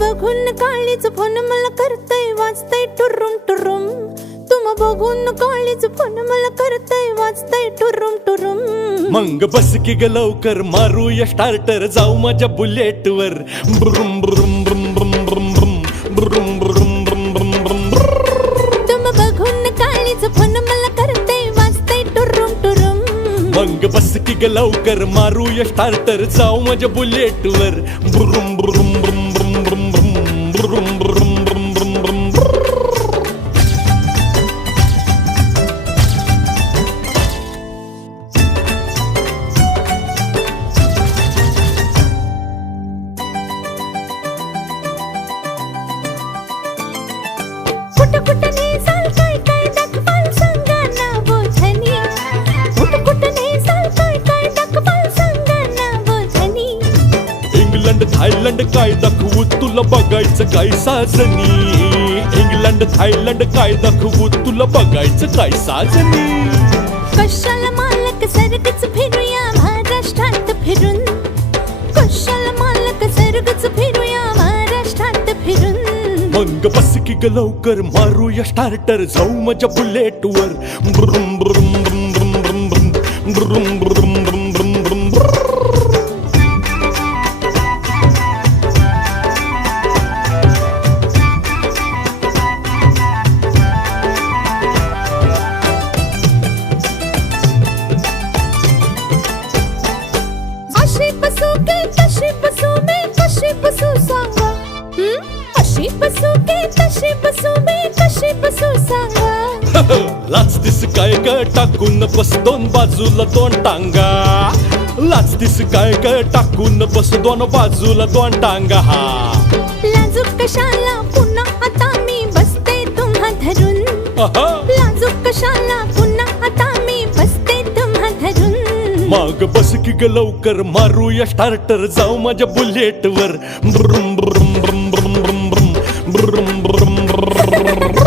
बघून काळीच फोन मला करतय वाजतय टुरुम टुरुम. तुम बघून काळीच फोन मला करतय वाजतय टुरुम टुरुम. मंग बस की ग लवकर मारूया स्टार्टर जाऊ माझ्या बुलेट वर. बुरुम बुरुम बुरुम बुरुम बुरुम बुरुम बुरुम बुरुम बुरुम बुरुम. तुम बघून काळीच फोन मला करतय वाजतय टुरुम टुरुम. मंग बस की ग लवकर मारूया स्टार्टर जाऊ माझ्या बुलेट वर. बुरुम बुरुम बुरुम बुरुम बुरुम बुरुम बुरुम बुरुम बुरुम बुरुम बुरुम. कुठं कुठं नेसाल काय काय दाखवाल सांगा ना बोझनी. कुठं कुठं नेसाल काय काय दाखवाल सांगा ना बोझनी. इंग्लंड थायलंड काय दाखवू तुला बघायचं काय साजनी. इंग्लंड थायलंड काय दाखवू तुला बघायचं काय साजनी. कशाला मालक सरगच फिरूया महाराष्ट्रात फिरून. कशाला मालक सरगच फिरूया महाराष्ट्रात फिरून. मंग बस की ग लवकर मारूया स्टार्टर जाऊ माझ्या बुलेट वर. बुरुम बुरुम बुरुम बुरुम बुरुम बुरुम बुरुम बुरुम बुरुम बुरुम बुरुम. अशी बसू की तशी बसू मी कशी बसू सांगा. अशी बसू की तशी बसू मी कशी बसू सांगा. लाचतीस काय ग टाकून बस दोन बाजूला दोन टांगा. लाचतीस काय ग टाकून बस दोन बाजूला दोन टांगा. हा लाजूक कशाला पुन्हा आता मी बसते तुम्हा धरून. लाजूक कशाला पुन्हा आता मी बसते तुम्हा धरून. मग बस की ग लवकर मारूया स्टार्टर जाऊ माझ्या बुलेट वर. बुरुम बुरुम बुरुम बुरुम बुरुम बुरुम बुरुम बुरुम बुरुम.